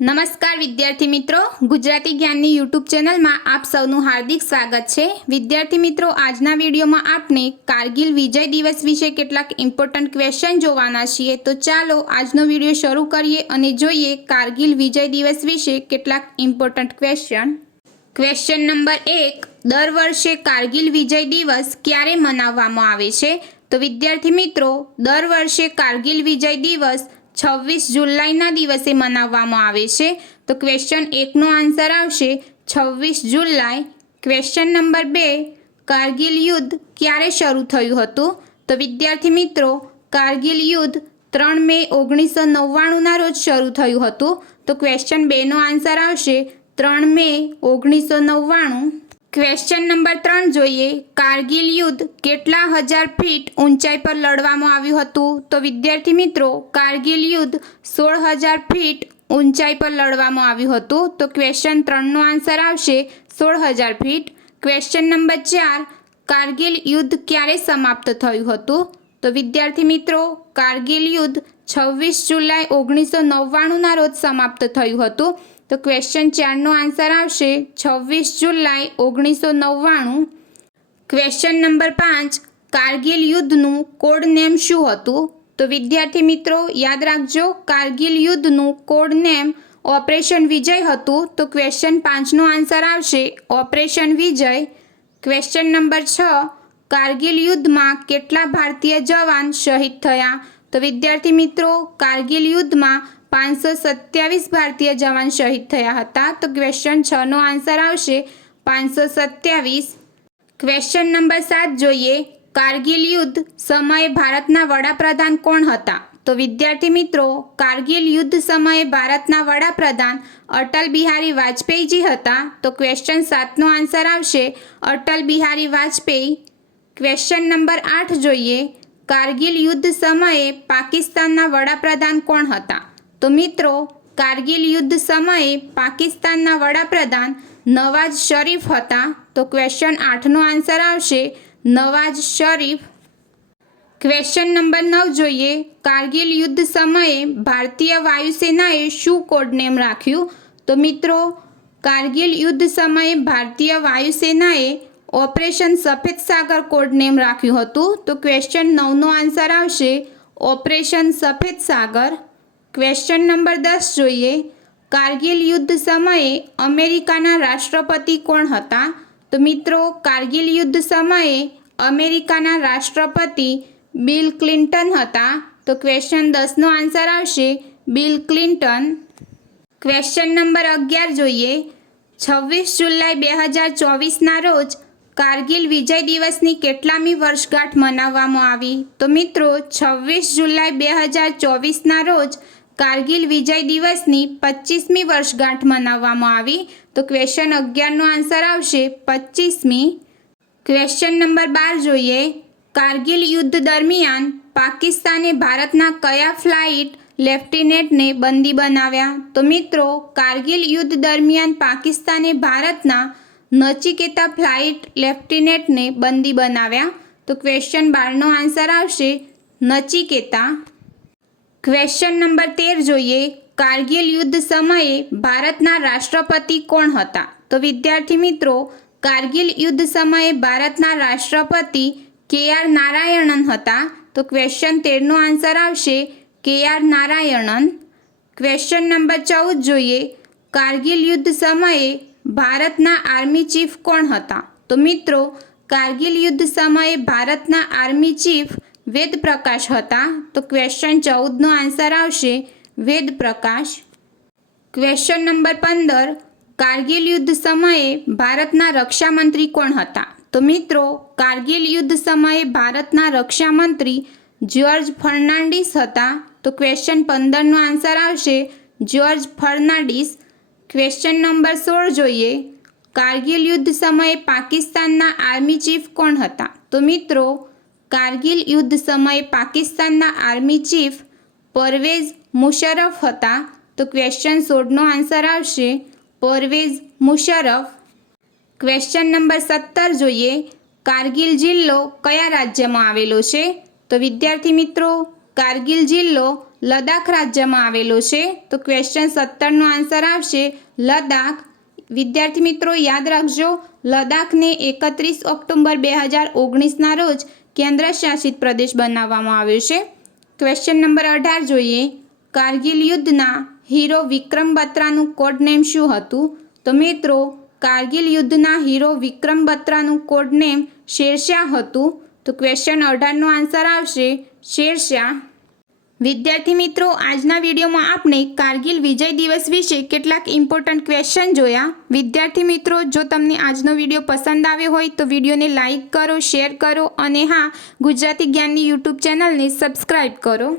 નમસ્કાર વિદ્યાર્થી મિત્રો, ગુજરાતી જ્ઞાનની યુટ્યુબ ચેનલમાં આપ સૌનું હાર્દિક સ્વાગત છે। વિદ્યાર્થી મિત્રો, આજના વિડીયોમાં આપણે કારગિલ વિજય દિવસ વિશે કેટલાક ઇમ્પોર્ટન્ટ ક્વેશ્ચન જોવાના છીએ। તો ચાલો આજનો વિડીયો શરૂ કરીએ અને જોઈએ કારગિલ વિજય દિવસ વિશે કેટલાક ઇમ્પોર્ટન્ટ ક્વેશ્ચન। ક્વેશ્ચન નંબર 1, દર વર્ષે કારગિલ વિજય દિવસ ક્યારે મનાવવામાં આવે છે? તો વિદ્યાર્થી મિત્રો, દર વર્ષે કારગિલ વિજય દિવસ 26 જુલાઈના દિવસે મનાવવામાં આવે છે। તો ક્વેશ્ચન 1નો આન્સર આવશે 26 જુલાઈ। ક્વેશ્ચન નંબર 2, કારગિલ યુદ્ધ ક્યારે શરૂ થયું હતું? તો વિદ્યાર્થી મિત્રો, કારગિલ યુદ્ધ 3 મે 1999ના રોજ શરૂ થયું હતું। તો ક્વેશ્ચન 2નો આન્સર આવશે 3 મે 1999। ક્વેશ્ચન નંબર 3 જોઈએ, કારગિલ યુદ્ધ કેટલા હજાર ફીટ ઊંચાઈ પર લડવામાં આવ્યું હતું? તો વિદ્યાર્થી મિત્રો, કારગિલ યુદ્ધ 16,000 ફીટ ઊંચાઈ પર લડવામાં આવ્યું હતું। તો ક્વેશ્ચન 3નો આન્સર આવશે 16,000 ફીટ। ક્વેશ્ચન નંબર 4, કારગિલ યુદ્ધ ક્યારે સમાપ્ત થયું હતું? તો વિદ્યાર્થી મિત્રો, કારગિલ યુદ્ધ 26 જુલાઈ 1999ના રોજ સમાપ્ત થયું હતું। તો ક્વેશ્ચન 4નો આન્સર આવશે 26 જુલાઈ 1999। ક્વેશ્ચન નંબર 5, કારગિલ યુદ્ધનું કોડ નેમ શું હતું? તો વિદ્યાર્થી મિત્રો, યાદ રાખજો, કારગિલ યુદ્ધનું કોડ નેમ ઓપરેશન વિજય હતું। તો ક્વેશ્ચન 5નો આન્સર આવશે operation Vijay. Question number 6, Kargil યુદ્ધમાં કેટલા ભારતીય જવાન શહીદ થયા? તો વિદ્યાર્થી મિત્રો, કારગિલ યુદ્ધમાં 527 ભારતીય જવાન શહીદ થયા હતા। તો ક્વેશ્ચન 6નો આન્સર આવશે 527। ક્વેશ્ચન નંબર 7 જોઈએ, કારગિલ યુદ્ધ સમયે ભારતના વડાપ્રધાન કોણ હતા? તો વિદ્યાર્થી મિત્રો, કારગિલ યુદ્ધ સમયે ભારતના વડાપ્રધાન અટલ બિહારી વાજપેયીજી હતા। તો ક્વેશ્ચન 7નો આન્સર આવશે અટલ બિહારી વાજપેયી। ક્વેશ્ચન નંબર 8 જોઈએ, કારગિલ યુદ્ધ સમયે પાકિસ્તાનના વડાપ્રધાન કોણ હતા? તો મિત્રો, કારગિલ યુદ્ધ સમયે પાકિસ્તાનના વડાપ્રધાન નવાઝ શરીફ હતા। તો ક્વેશ્ચન 8નો આન્સર આવશે નવાઝ શરીફ। ક્વેશ્ચન નંબર 9 જોઈએ, કારગિલ યુદ્ધ સમયે ભારતીય વાયુસેનાએ શું કોડ નેમ રાખ્યું? તો મિત્રો, કારગિલ યુદ્ધ સમયે ભારતીય વાયુસેનાએ ઓપરેશન સફેદ સાગર કોડ નેમ રાખ્યું હતું। તો ક્વેશ્ચન 9નો આન્સર આવશે ઓપરેશન સફેદ સાગર। ક્વેશ્ચન નંબર 10 જોઈએ, કારગિલ યુદ્ધ સમયે અમેરિકાના રાષ્ટ્રપતિ કોણ હતા? તો મિત્રો, કારગિલ યુદ્ધ સમયે અમેરિકાના રાષ્ટ્રપતિ બિલ ક્લિન્ટન હતા। તો ક્વેશ્ચન 10નો આન્સર આવશે બિલ ક્લિન્ટન। ક્વેશ્ચન નંબર 11 જોઈએ, 26 જુલાઈ 2024ના રોજ કારગિલ વિજય દિવસની કેટલામી વર્ષગાંઠ મનાવવામાં આવી? તો મિત્રો, 26 જુલાઈ 2024ના રોજ કારગિલ વિજય દિવસની 25મી વર્ષગાંઠ મનાવવામાં આવી। તો ક્વેશ્ચન 11નો આન્સર આવશે 25મી। ક્વેશ્ચન નંબર 12 જોઈએ, કારગિલ યુદ્ધ દરમિયાન પાકિસ્તાને ભારતના કયા ફ્લાઇટ લેફ્ટિનેન્ટને બંદી બનાવ્યા? તો મિત્રો, કારગિલ યુદ્ધ દરમિયાન પાકિસ્તાને ભારતના નચિકેતા ફ્લાઇટ લેફ્ટિનેન્ટને બંદી બનાવ્યા। તો ક્વેશ્ચન 12નો આન્સર આવશે નચિકેતા। ક્વેશ્ચન નંબર 13 જોઈએ, કારગિલ યુદ્ધ સમયે ભારતના રાષ્ટ્રપતિ કોણ હતા? તો વિદ્યાર્થી મિત્રો, કારગિલ યુદ્ધ સમયે ભારતના રાષ્ટ્રપતિ KR નારાયણન હતા। તો ક્વેશ્ચન 13નો આન્સર આવશે KR નારાયણન। ક્વેશ્ચન નંબર 14 જોઈએ, કારગિલ યુદ્ધ સમયે ભારતના આર્મી ચીફ કોણ હતા? તો મિત્રો, કારગિલ યુદ્ધ સમયે ભારતના આર્મી ચીફ વેદ પ્રકાશ હતા। તો ક્વેશ્ચન 14નો આન્સર આવશે વેદ પ્રકાશ। ક્વેશ્ચન નંબર 15, કારગિલ યુદ્ધ સમયે ભારતના રક્ષામંત્રી કોણ હતા? તો મિત્રો, કારગિલ યુદ્ધ સમયે ભારતના રક્ષામંત્રી જ્યોર્જ ફર્નાન્ડીસ હતા। તો ક્વેશ્ચન 15નો આન્સર આવશે જ્યોર્જ ફર્નાન્ડીસ। ક્વેશ્ચન નંબર 16 જોઈએ, કારગિલ યુદ્ધ સમયે પાકિસ્તાનના આર્મી ચીફ કોણ હતા? તો મિત્રો, કારગિલ યુદ્ધ સમયે પાકિસ્તાનના આર્મી ચીફ પરવેઝ મુશર્રફ હતા। તો ક્વેશ્ચન 16નો આન્સર આવશે પરવેઝ મુશર્રફ। ક્વેશ્ચન નંબર 17 જોઈએ, કારગિલ જિલ્લો કયા રાજ્યમાં આવેલો છે? તો વિદ્યાર્થી મિત્રો, કારગિલ જિલ્લો લદ્દાખ રાજ્યમાં આવેલો છે? તો ક્વેશ્ચન 17નો આન્સર આવશે લદ્દાખ. વિદ્યાર્થી મિત્રો યાદ રાખજો, લદ્દાખને 31 ઓક્ટોબર 2019ના રોજ કેન્દ્ર શાસિત પ્રદેશ બનાવવામાં આવ્યો છે. ક્વેશ્ચન નંબર 18 જોઈએ. કારગિલ યુદ્ધના હીરો વિક્રમ બત્રાનું કોડ નેમ શું હતું? તો મિત્રો કારગિલ યુદ્ધના હીરો વિક્રમ બત્રાનું કોડ નેમ શેરશાહ હતું. તો ક્વેશ્ચન 18નો આન્સર આવશે શેરશાહ. વિદ્યાર્થી મિત્રો આજના વિડીયોમાં આપણે કારગિલ વિજય દિવસ વિશે કેટલાક ઇમ્પોર્ટન્ટ ક્વેશ્ચન જોયા. વિદ્યાર્થી મિત્રો જો તમને આજનો વિડીયો પસંદ આવ્યો હોય તો વિડીયોને લાઇક કરો, શેર કરો અને હા ગુજરાતી જ્ઞાનની યુટ્યુબ ચેનલને સબસ્ક્રાઈબ કરો.